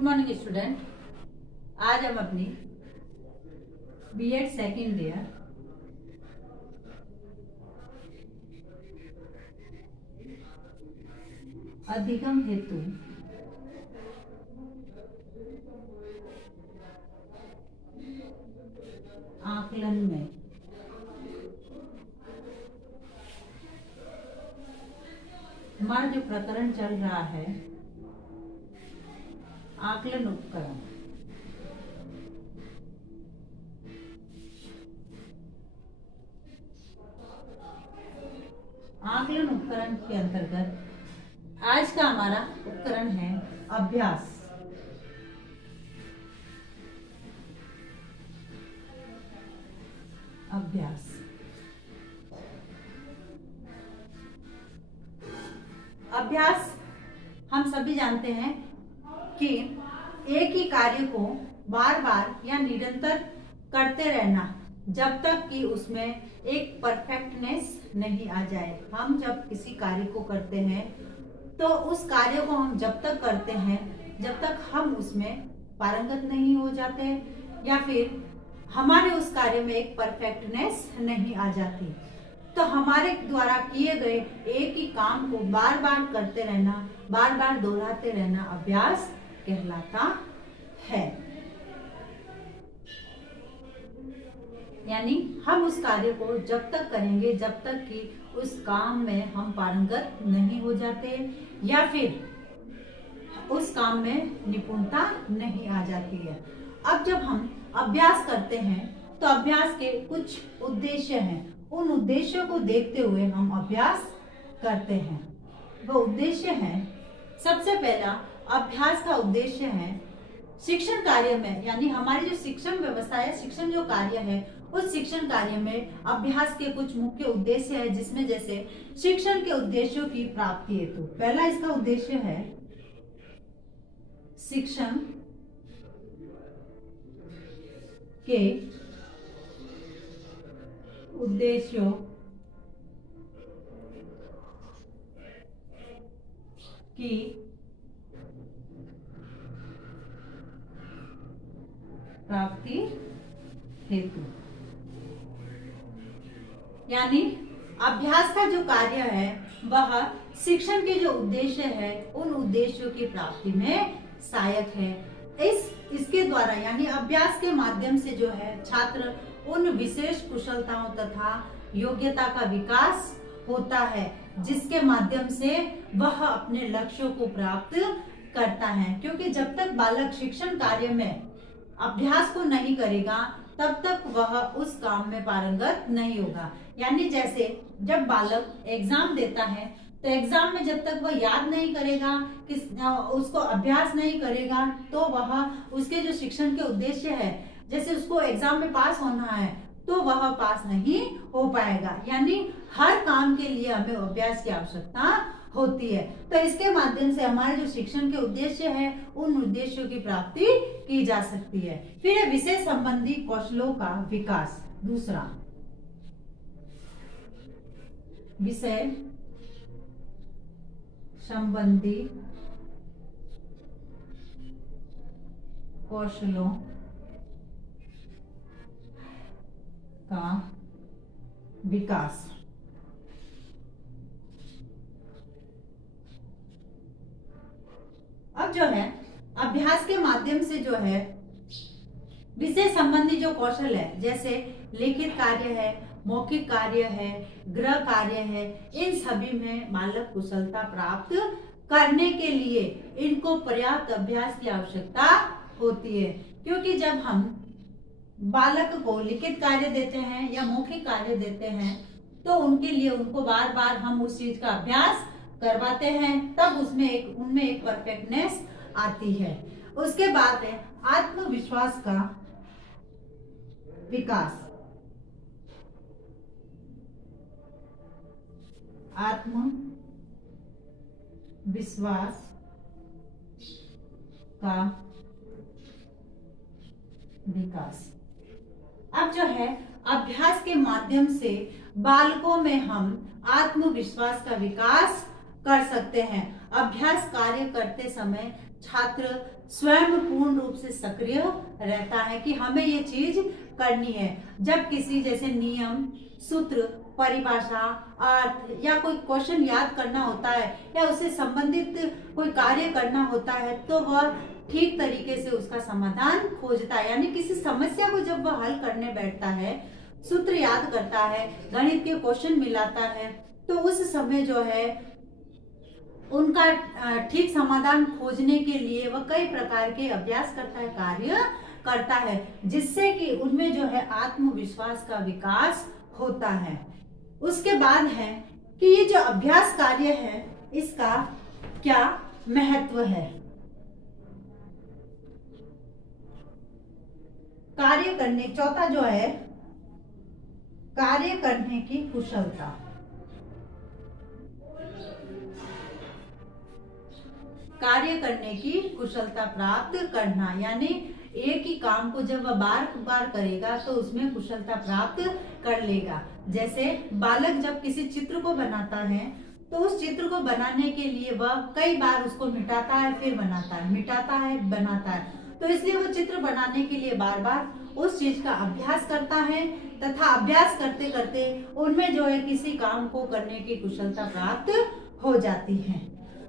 Good morning student. आज हम अपनी बीएड सेकेंड ईयर अधिगम हेतु आकलन में हमारा जो प्रकरण चल रहा है आकलन उपकरण, आकलन उपकरण के अंतर्गत आज का हमारा उपकरण है अभ्यास। अभ्यास अभ्यास हम सभी जानते हैं कि एक ही कार्य को बार बार या निरंतर करते रहना जब तक कि उसमें एक परफेक्टनेस नहीं आ जाए। हम जब किसी कार्य को करते हैं तो उस कार्य को हम जब तक करते हैं जब तक हम उसमें पारंगत नहीं हो जाते या फिर हमारे उस कार्य में एक परफेक्टनेस नहीं आ जाती, तो हमारे द्वारा किए गए एक ही काम को बार बार करते रहना, बार बार दोहराते रहना अभ्यास कहलाता है। यानी हम उस कार्य को जब तक करेंगे जब तक कि उस काम में हम पारंगत नहीं हो जाते या फिर उस काम में निपुणता नहीं आ जाती है। अब जब हम अभ्यास करते हैं तो अभ्यास के कुछ उद्देश्य हैं, उन उद्देश्यों को देखते हुए हम अभ्यास करते हैं। वो उद्देश्य है, सबसे पहला अभ्यास का उद्देश्य है शिक्षण कार्य में, यानी हमारी जो शिक्षण व्यवस्था है, शिक्षण जो कार्य है, उस शिक्षण कार्य में अभ्यास के कुछ मुख्य उद्देश्य है, जिसमें जैसे शिक्षण के उद्देश्यों की प्राप्ति हेतु पहला इसका उद्देश्य है शिक्षण के उद्देश्यों की प्राप्ति हेतु, यानी अभ्यास का जो कार्य है वह शिक्षण के जो उद्देश्य है उन उद्देश्यों की प्राप्ति में सहायक है। इसके द्वारा यानी अभ्यास के माध्यम से जो है छात्र उन विशेष कुशलताओं तथा योग्यता का विकास होता है जिसके माध्यम से वह अपने लक्ष्यों को प्राप्त करता है। क्योंकि जब तक बालक शिक्षण कार्य में अभ्यास को नहीं करेगा तब तक वह उस काम में पारंगत नहीं होगा। यानी जैसे जब बालक एग्जाम देता है तो एग्जाम में जब तक वह याद नहीं करेगा, उसको अभ्यास नहीं करेगा, तो वह उसके जो शिक्षण के उद्देश्य है, जैसे उसको एग्जाम में पास होना है, तो वह पास नहीं हो पाएगा। यानी हर काम के लिए हमें अभ्यास की आवश्यकता होती है। तो इसके माध्यम से हमारे जो शिक्षण के उद्देश्य है उन उद्देश्यों की प्राप्ति की जा सकती है। फिर है विषय संबंधी कौशलों का विकास। दूसरा विषय संबंधी कौशलों का विकास। अब जो है अभ्यास के माध्यम से जो है विषय संबंधी जो कौशल है, जैसे लिखित कार्य है, मौखिक कार्य है, गृह कार्य है, इन सभी में बालक कुशलता प्राप्त करने के लिए इनको पर्याप्त अभ्यास की आवश्यकता होती है। क्योंकि जब हम बालक को लिखित कार्य देते हैं या मौखिक कार्य देते हैं तो उनके लिए उनको बार बार हम उस चीज का अभ्यास करवाते हैं, तब उनमें एक परफेक्टनेस आती है। उसके बाद है आत्मविश्वास का विकास। आत्मविश्वास का विकास। अब जो है अभ्यास के माध्यम से बालकों में हम आत्मविश्वास का विकास कर सकते हैं। अभ्यास कार्य करते समय छात्र स्वयं पूर्ण रूप से सक्रिय रहता है कि हमें ये चीज करनी है। जब किसी जैसे नियम, सूत्र, परिभाषा, अर्थ या कोई क्वेश्चन याद करना होता है या उससे संबंधित कोई कार्य करना होता है तो वह ठीक तरीके से उसका समाधान खोजता है। यानी किसी समस्या को जब वह हल करने बैठता है, सूत्र याद करता है, गणित के क्वेश्चन मिलाता है, तो उस समय जो है उनका ठीक समाधान खोजने के लिए वह कई प्रकार के अभ्यास करता है, कार्य करता है, जिससे कि उनमें जो है आत्मविश्वास का विकास होता है। उसके बाद है कि ये जो अभ्यास कार्य है इसका क्या महत्व है। कार्य करने, चौथा जो है कार्य करने की कुशलता। कार्य करने की कुशलता प्राप्त करना, यानी एक ही काम को जब वह बार बार करेगा तो उसमें कुशलता प्राप्त कर लेगा। जैसे बालक जब किसी चित्र को बनाता है तो उस चित्र को बनाने के लिए वह कई बार उसको मिटाता है, फिर बनाता है, मिटाता है, बनाता है। तो इसलिए वो चित्र बनाने के लिए बार बार उस चीज का अभ्यास करता है तथा अभ्यास करते करते उनमें जो है किसी काम को करने की कुशलता प्राप्त हो जाती है।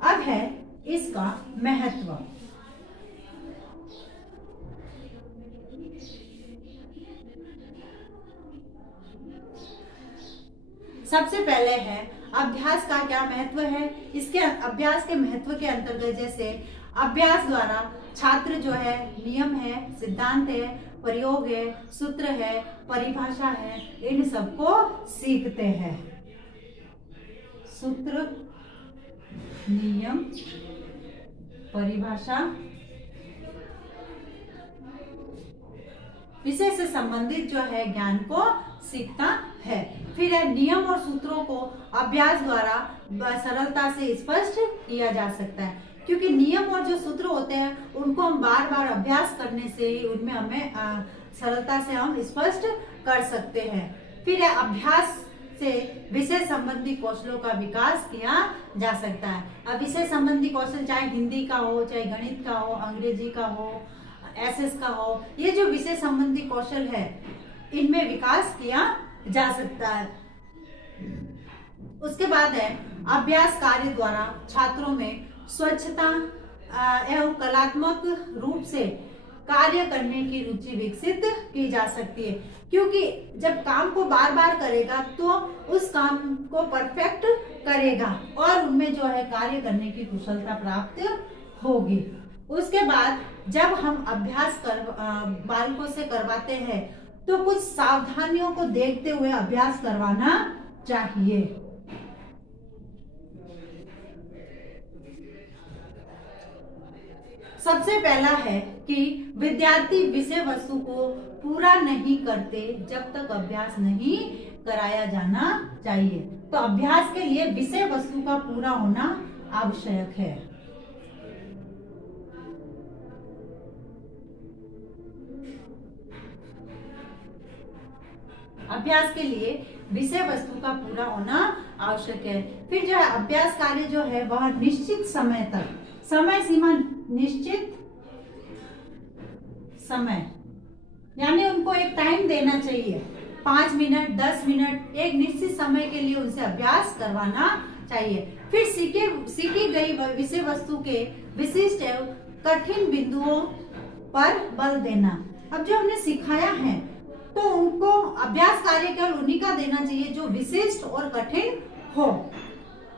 अब है इसका महत्व। सबसे पहले है अभ्यास का क्या महत्व है। इसके अभ्यास के महत्व के अंतर्गत जैसे अभ्यास द्वारा छात्र जो है नियम है, सिद्धांत है, प्रयोग है, सूत्र है, परिभाषा है, इन सबको सीखते हैं। सूत्र, नियम, परिभाषा, विषय से संबंधित जो है ज्ञान को सीखता है। फिर है नियम और सूत्रों को अभ्यास द्वारा सरलता से स्पष्ट किया जा सकता है, क्योंकि नियम और जो सूत्र होते हैं उनको हम बार बार अभ्यास करने से ही उनमें हमें सरलता से हम स्पष्ट कर सकते हैं। फिर है अभ्यास से विषय संबंधी कौशलों का विकास किया जा सकता है। अब विषय संबंधी कौशल चाहे हिंदी का हो, चाहे गणित का हो, अंग्रेजी का हो, एसएस का हो, ये जो विषय संबंधी कौशल है इनमें विकास किया जा सकता है। उसके बाद है अभ्यास कार्य द्वारा छात्रों में स्वच्छता एवं कलात्मक रूप से कार्य करने की रुचि विकसित की जा सकती है, क्योंकि जब काम को बार बार करेगा तो उस काम को परफेक्ट करेगा और उनमें जो है कार्य करने की कुशलता प्राप्त होगी। उसके बाद जब हम अभ्यास बालकों से करवाते हैं तो कुछ सावधानियों को देखते हुए अभ्यास करवाना चाहिए। सबसे पहला है कि विद्यार्थी विषय वस्तु को पूरा नहीं करते जब तक अभ्यास नहीं कराया जाना चाहिए। तो अभ्यास के लिए विषय वस्तु का पूरा होना आवश्यक है। अभ्यास के लिए विषय वस्तु का पूरा होना आवश्यक है। फिर जो है अभ्यास कार्य जो है वह निश्चित समय तक, समय सीमा निश्चित समय, यानी उनको एक टाइम देना चाहिए, 5 मिनट, 10 मिनट, एक निश्चित समय के लिए उनसे अभ्यास करवाना चाहिए। फिर सीखी गई विषय वस्तु के विशिष्ट एवं कठिन बिंदुओं पर बल देना। अब जो हमने सिखाया है तो उनको अभ्यास कार्य केवल उन्हीं का देना चाहिए जो विशिष्ट और कठिन हो।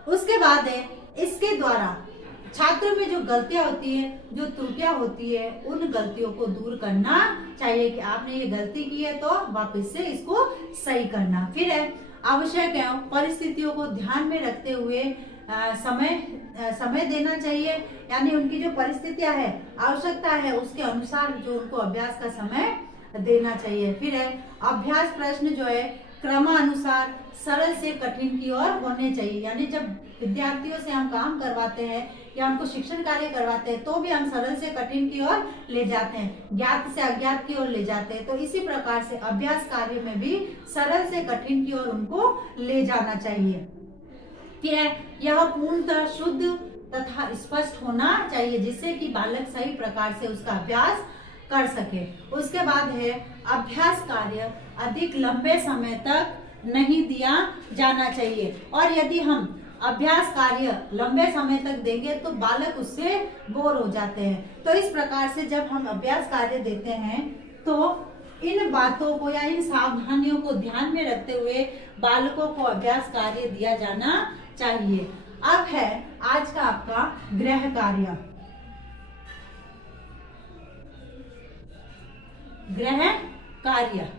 उसके बाद है इसके द्वारा छात्र में जो गलतियां होती है, जो त्रुटियां होती है, उन गलतियों को दूर करना चाहिए कि आपने ये गलती की है तो वापस से इसको सही करना। फिर है आवश्यक है परिस्थितियों को ध्यान में रखते हुए समय देना चाहिए, यानी उनकी जो परिस्थितियां है, आवश्यकता है, उसके अनुसार जो उनको अभ्यास का समय देना चाहिए। फिर है अभ्यास प्रश्न जो है क्रमानुसार सरल से कठिन की ओर होने चाहिए, यानी जब विद्यार्थियों से हम काम करवाते हैं या उनको शिक्षण कार्य करवाते हैं तो भी हम सरल से कठिन की ओर ले जाते हैं, ज्ञात से अज्ञात की ओर ले जाते हैं। तो इसी प्रकार से अभ्यास कार्य में भी सरल से कठिन की ओर उनको ले जाना चाहिए। कि यह पूर्णतः शुद्ध तथा स्पष्ट होना चाहिए, जिससे कि बालक सही प्रकार से उसका अभ्यास कर सके। उसके बाद है अभ्यास कार्य अधिक लंबे समय तक नहीं दिया जाना चाहिए, और यदि हम अभ्यास कार्य लंबे समय तक देंगे तो बालक उससे बोर हो जाते हैं। तो इस प्रकार से जब हम अभ्यास कार्य देते हैं तो इन बातों को या इन सावधानियों को ध्यान में रखते हुए बालकों को अभ्यास कार्य दिया जाना चाहिए। अब है आज का आपका गृह कार्य। गृह कार्य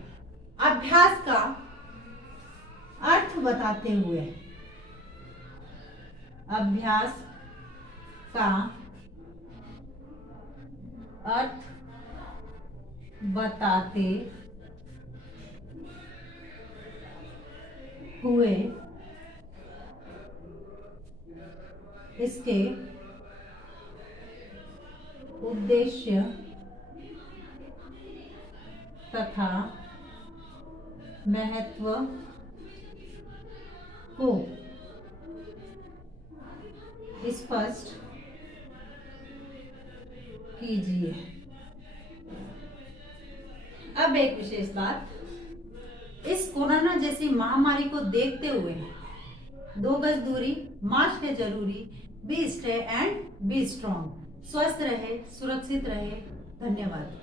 अभ्यास का अर्थ बताते हुए, अभ्यास का अर्थ बताते हुए इसके उद्देश्य तथा महत्व को स्पष्ट कीजिए। अब एक विशेष बात, इस कोरोना जैसी महामारी को देखते हुए 2 गज दूरी, मास्क है जरूरी, be stay and be strong. स्वस्थ रहे, सुरक्षित रहे। धन्यवाद।